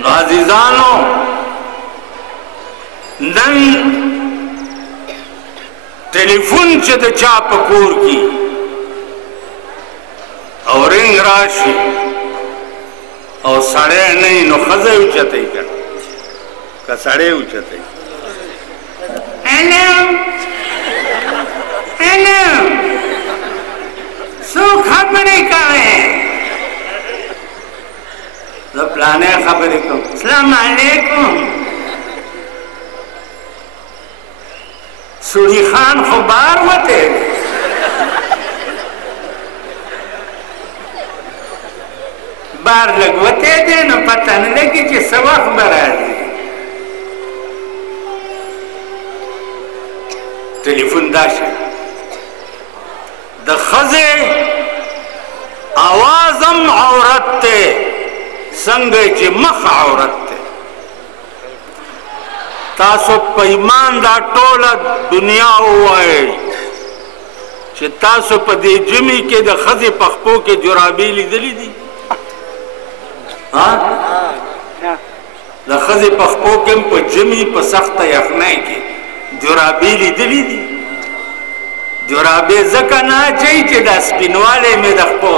नो अजीजानो none telephone चे द चा पकोर की और रिंग राशि और साड़े नहीं नो खजे उचते का साड़े उचते हेलो हेलो सो खबरें कहाँ तो प्लाने खबरें को अस्सलाम वालेकुम सूरी खान खुबार मते बार लगवते दे न पता न लगी कि सबक बराजी टेलीफोन दाशे द खजे आवाजम औरत ते संगे चे मख औरत ते तासो पैमान दा टोला दुनिया हुआ है चे तासो पदे जिमी के द खजे पखपो के जुराबी लीदली दी हाँ द खजे पखपो के प जिमी प सख्त यखने के जुराबी लीदली दी जुराबे जका ना चाहिए चे दा स्पिनवाले में दखपो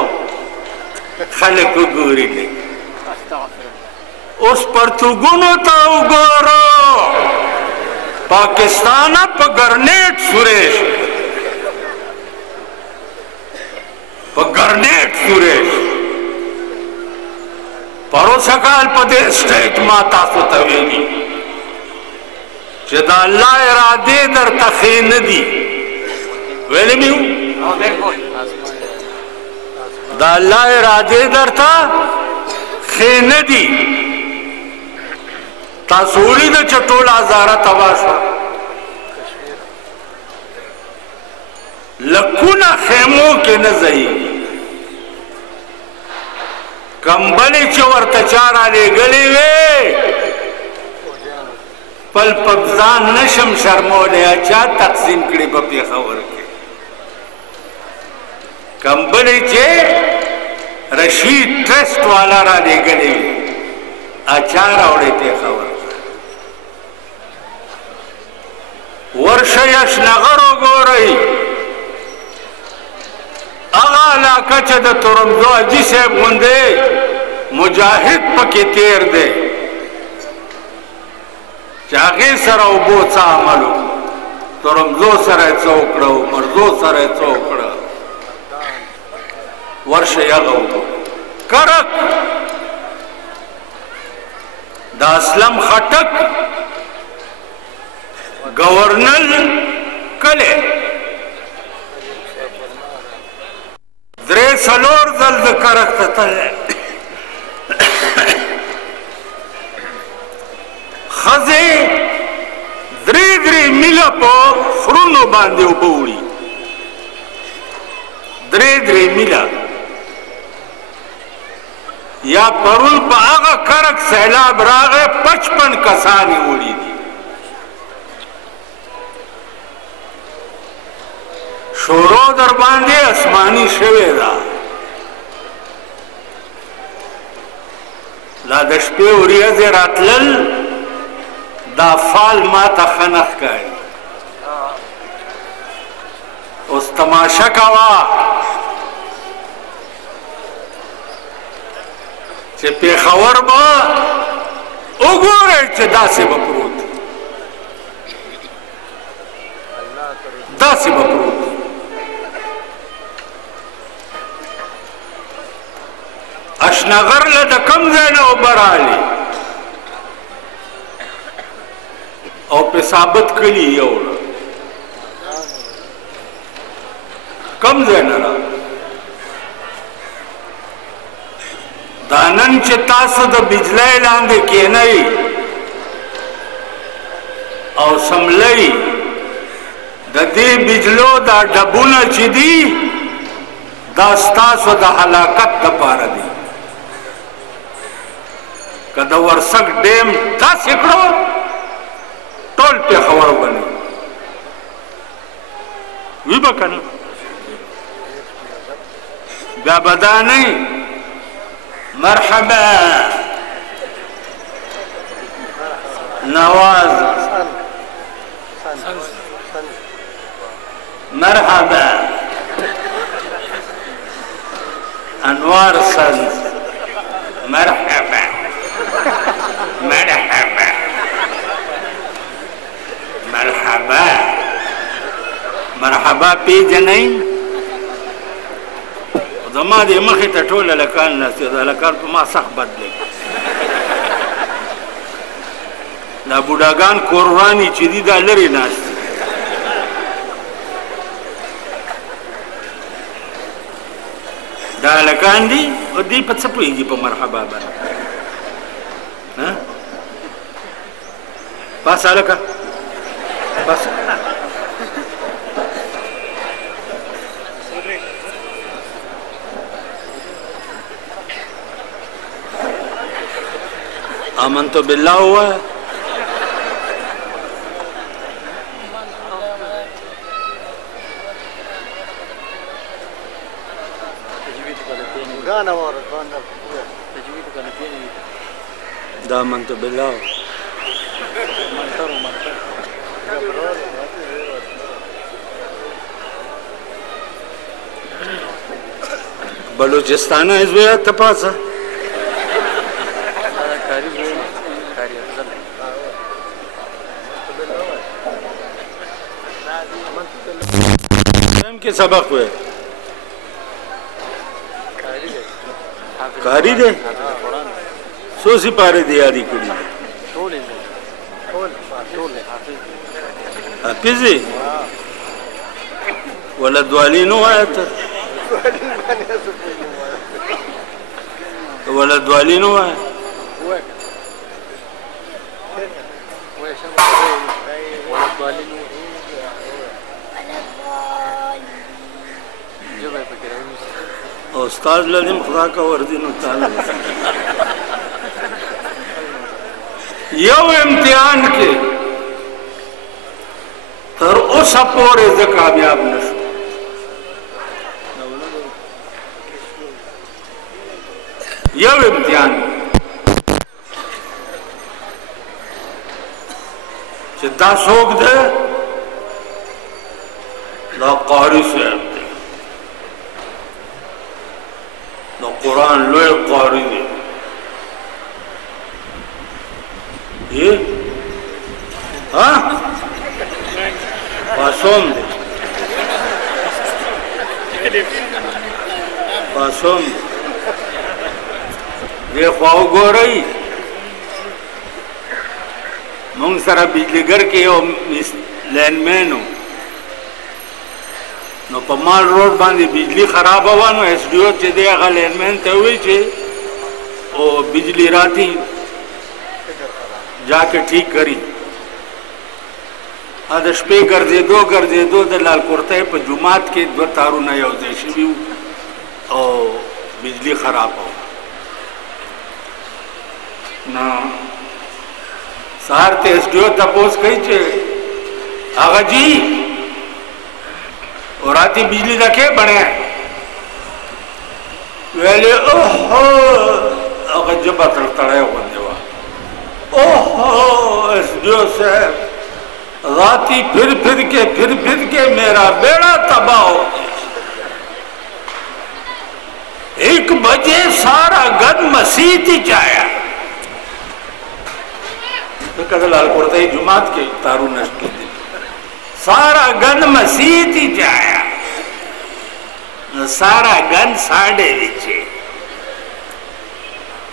खलक गोरी ले उस परतुगुनो ता उगोरो पाकिस्तान प गरनेट सुरेश प गरनेट सुरेश परोसकाल पदे स्टेट माता सुतवेगी चेदा अल्लाह इरादे दर तखीन दी वेले में हूँ दा अल्लाह इरादे दर था खीन दी तासूरी द चटोला जारा तवाशा लकुना खेमों के नजई कंबले चवर तचारा ले गले वे पल पगजान नशम शर्मोले अच्छा तकसीम कड़ी बपी खबर के कंबले चे रशीद ट्रस्ट वाला रा ले गले अच्छा रावड़े पे खबर वर्ष यश नगर गो रही अगाला कच द तुरमजो अजी से बुंदे मुजाहिद पके तेर दे चागे सर उबो सा अमलो तुरमजो सर चौकड़ो मर्जो सर चौकड़ा वर्ष यगो करक द असलम खटक गवर्नर कले द्रे सलोर जल्द करक तले खजे द्रे द्रे मिला पो फ्रूनो बांधे उबोड़ी द्रे द्रे मिला या परुल पागा करक सैलाब रागे 55 कसानी उड़ी दी शोरो दर बांधे आसमानी शेवेदा लादश पे उरिया जे रातलल दा फाल माता खनख काई उस तमाशा कावा चे पेखावर बा उगोरे चे दासे बपरूत दासे बपरूत अशनगर लद कम ज़ैना उबराली और पे साबित कली योड़ा कम ज़ैना रा दानन चितासु द बिजलाई लांदे के नहीं और समलई दे बिजलो दा डबुना चिदी दास्तासु द हलाकत द पार दी कदा वर्षक डेम था सिकड़ो टोल पे खबर बने विबकन गाबदा नहीं मरहबा नवाज, मरहबा, अनवार संस, मरहबा मरहबा मरहबा मरहबा पेजनई زما دې مخې ته ټول هلکان ناست دي، د هلکان په ما سخت بد لګي. دا بوډاګان کوروراني چې دي دا لرې ناست دي. دا هلکان دي او دوی په څه پوهېږي په مرحبا باندې. پاس هلکه پاس. آمنت بالله हुआ دا آمنت بالله بلوچستان is where tapasa के सबक हुए कारी दे सो सिपारे दे यारी कुड़ी हाफिजी वलद वाली नो आया था वलद वाली नो आया استاد لازم خدا کا وردین تعالی یو امتحان کې تر اوسه پورې زه کامیاب نشم. یو امتحان چې دا څوک دی دا قاری صاحب دی نو قرآن لوی قاری دی یہ ہاں پاسوم دی پاسوم دی خواهو گو رئی مونگ سره بجلیگر کې یو لین مینو نو په مال روډ باندې بجلی خراب وانو اس ډی او چې دی هغه لین مین ته وی چې او بجلی راتی جا کے ٹھیک کری ا د شپې ګرځېدو د لال کورته په جمعات کې دو تارونه یو ځای شوي او بجلی خراب و نو سهار ته اس ډی او تپوس کوي چې هغه جی اور راتی بجلی دا کے بڑھے ویلے اوہو اگر جبا تڑے ہوندے وا اوہو اس ڈیو صاحب راتی پھر کے میرا بیڑا تباہ ہو گیا. 1 بجے سارا گن مسیح ہی جایا تو کہتا لال کوڑتا ہی جماعت کے تارو نشت کی دن سارا گن مسیح ہی جایا سارا گن ساڑے وچے